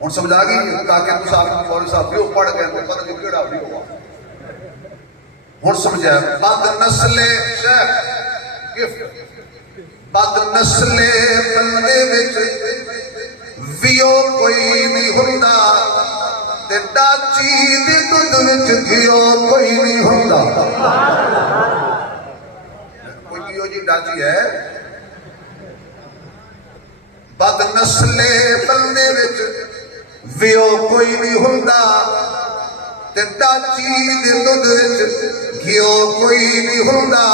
ہوں سمجھا گئی تاکہ مولوی صاحب ویو پڑھ گئے پتہ نہیں کیڑا ویو ہوا ہوں سمجھا بد نسل بد نسل بندے وچ ویو کوئی نہیں ہوندا تے ڈاچی دے دودھ وچ گھیو کوئی نہیں ہوندا کوئی گھیو جی ڈاچی ہے بد نسلے بندے وچ ویو کوئی نہیں ہوندا تے ڈاچی دے دودھ وچ گھیو کوئی نہیں ہوندا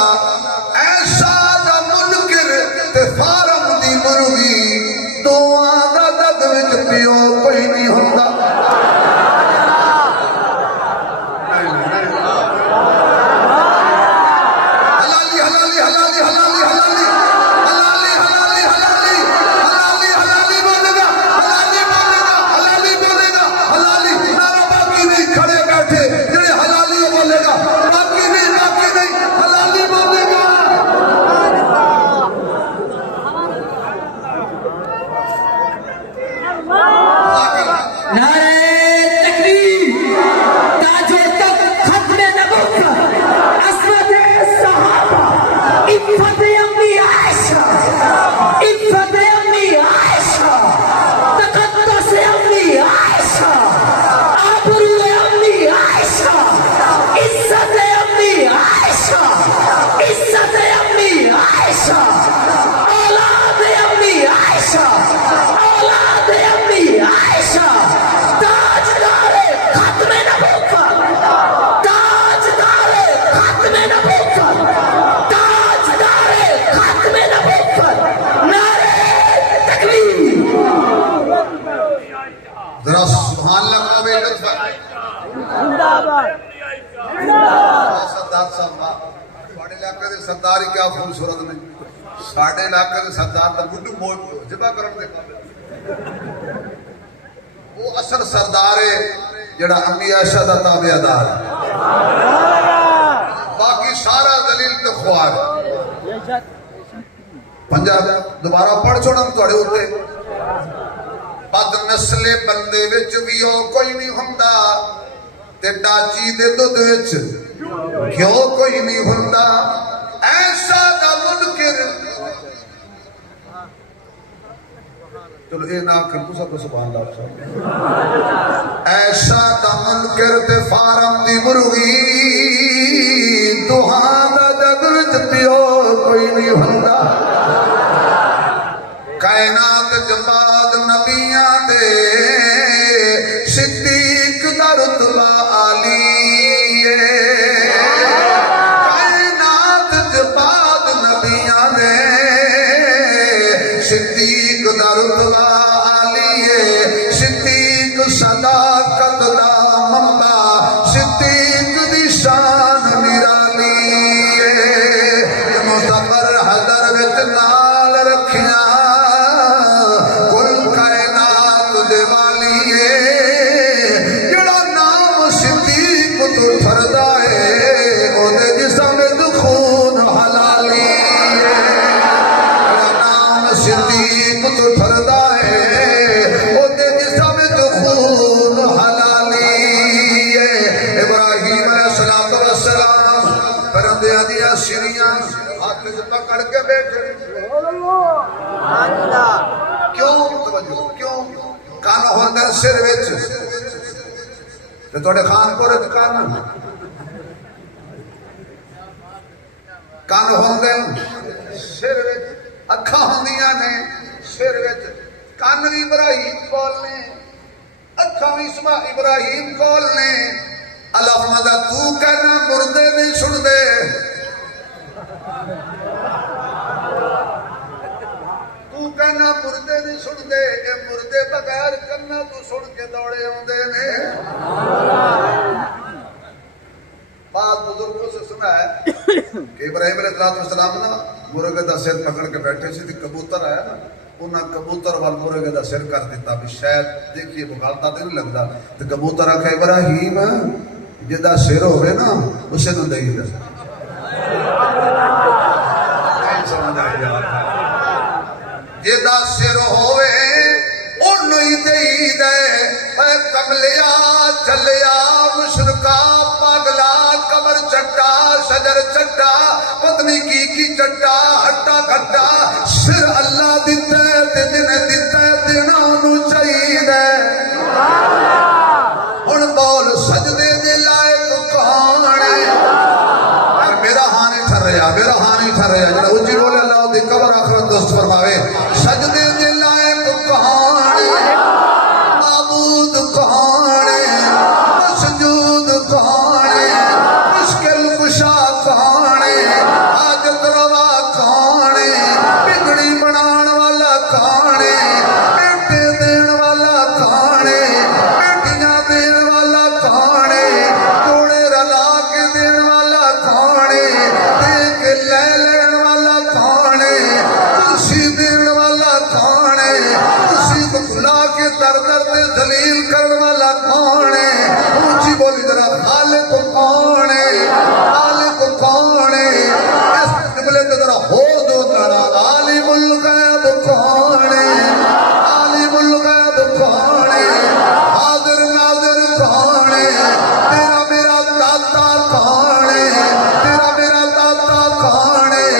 ایسا دا منکر تے فارم دی مرغی دوآں دا دد وچ پیو کوئی نہیں ہوندا سردار کیا خوبصورت نے ساڑھے علاقے کے سردار تا بڑھو موت جبا کرن دے قابل وہ اصل سردار ہے جڑا امی عائشہ دا تابع دار باقی سارا دلیل تے خوار پنجاب دوبارہ پڑھ چھوڑا ہم توڑے ہوتے بد نسل بندے وچ ویو کوئی نہیں ہوندا تے ڈاچی دے دودھ وچ گھیو کوئی نہیں ہوندا ایسا دا منکر چلو اے نا کہ تو سب سبحان اللہ صاحب ایسا دا منکر تے فارم دی مرغی دوہاں دا دگرج پیو کوئی نہیں ہوندا کائنات جباد نبیاں دے صدیق دا رتبہ عالی صدیق دا رتبہ عالی ہے صدیق صداقت دا منبع صدیق دی شان نرالی ہے معتبر حضر وچ نال رکھیاں کل کائنات دے والی ہے جڑا نام صدیق تو ٹھردا ہے او دے جسم وچ خون حلالی صدیق تو ٹھردا ہے او دے جسم تو خون حلالی ہے ابراہیم علیہ السلام پرندیاں دیا سریاں ہاتھ سے پکڑ کے بیٹھے کیوں توجہ کیوں کان ہوندے سر وچ تے تواڈے خان پورے کان ہوندے سر وچ اکھاں ہوندیاں نے سر وچ کان بھی ابراہیم کول نے اکھاں بھی ابراہیم کول نے اللہم دا تو کہنا مردے نہیں سن دے تو کہنا مردے نہیں سن دے اے مردے بغیر کرنا تو سن کے دوڑے ہوندے نے بات بزرگوں سے سنا ہے کہ ابراہیم علیہ السلام نا مرغے دا سر پکڑ کے بیٹھے سی تے کبوتر آیا نا انہاں کبوتر وال مرغے دا سر کر دیتا بھی شاید دیکھیے بغالتا تے نہیں لگدا تے کبوتر آکھے ابراہیم جدا سر ہوئے نا اسے نو دئی دے جدا سر ہوئے سانو ہی دئی دے اے کملیا چلیا مشرکا پاگلا قبر چٹا شجر چٹا پتنی کی چٹا ہٹا کھٹا سر اللہ دیتا ہے تے جن دیتا ہے دینا انہوں چاہیے ہن بول سجدے دے لائق کون ہے میرا ہاں نہیں ٹھر رہا میرا ہاں نہیں ٹھر رہا جڑا اونچی بولے اللہ دی قبر آخرت دوست فرماوے سجدے دے لائق کون ہے معبود کون ہے مسجود کون ہے مشکل کشا کون ہے حاجت روا کون ہے بگڑی بنان والا کون ہے بیٹے دین والا کون ہے بیٹیاں دین والا کون ہے توڑے رلا کے دین والا کون ہے دے کے لے لین والا کون ہے کرسی دین والا کون ہے کرسی کو کھلا کے در در تے ذلیل کرنے والا کون ہے اونچی بولی ذرا خالق کون ہے خالق کون ہے اس قبلے تے ذرا ہو دو ذرا عالم الغیب کون ہے عالم الغیب کون ہے حاضر ناظر کون ہے تیرا میرا داتا کون ہے تیرا میرا داتا کون ہے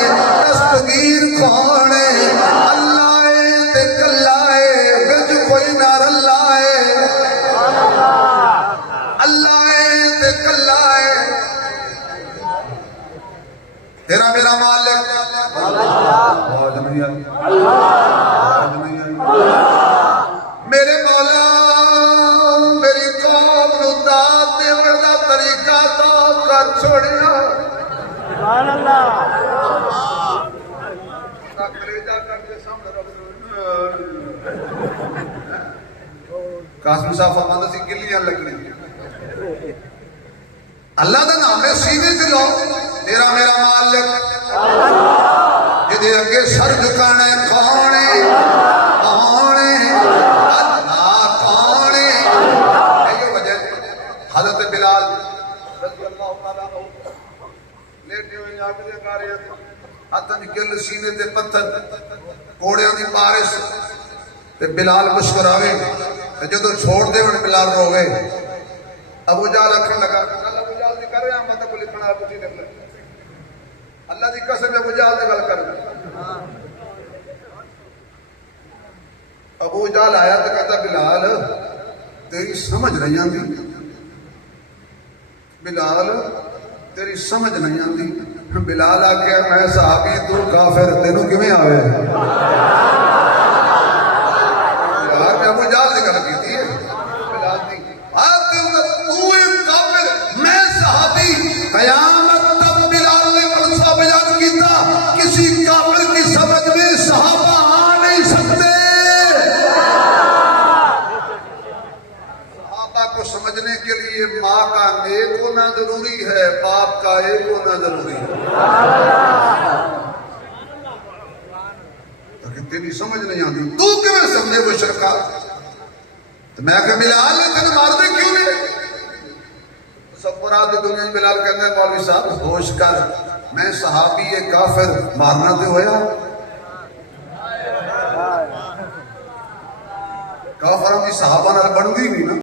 دستگیر کون ہے اللہ ہے تے کلا ہے وچ کوئی نہ رلا ہے اللہ ہے تے کلا ہے تیرا میرا مالک آواز نہیں آئی آواز نہیں آئی میرے مولا میری قوم نو داد دیوڑ دا طریقہ تو کر چھوڑیا سبحان اللہ قاسم صاحب فرماتا سی گلیاں لگنی اللہ دا نام ہے سیدھے سے لو تیرا میرا مالک جدے اگے سر جھکانا ہے کون ہے کون ہے اللہ کون ہے یہ وجہ حضرت بلال رضی اللہ تعالیٰ عنہ لیٹے ہوئے آگے دے کارے ہاتھ گل سینے تے پتھر کوڑیاں دی بارش تے بلال مسکراوے تے جدوں چھوڑ دے ہن بلال روے ابو جہل اکھن لگا ابو جہل دی کر رہا مت کو لکھنا کچھ نہیں اللہ دی قسم ابو جہل دی گل کر ابو جہل آیا تے کہتا بلال تیری سمجھ نہیں آندی بلال تیری سمجھ نہیں آندی بلال آ کے میں صحابی تو کافر تینوں کیویں آوے یار میں ابو جہل دی گل کیتی ہے بلال دی قیامت تب بلال نے قصہ بیان کیتا کسی کافر کی سمجھ میں صحابہ آ نہیں سکتے صحابہ کو سمجھنے کے لیے ماں کا نیک ہونا ضروری ہے باپ کا ایک ہونا ضروری ہے لیکن تیری سمجھ نہیں آتی تو کیوں سمجھے وہ شرکا تو میں کہ بلال نے تینے مار دے کیوں نہیں سب مراد دنیا بلال کہتے ہیں مولوی صاحب ہوش کر میں صحابی کافر مارنا تے ہویا کافروں کی صحابہ نال بندی نہیں نا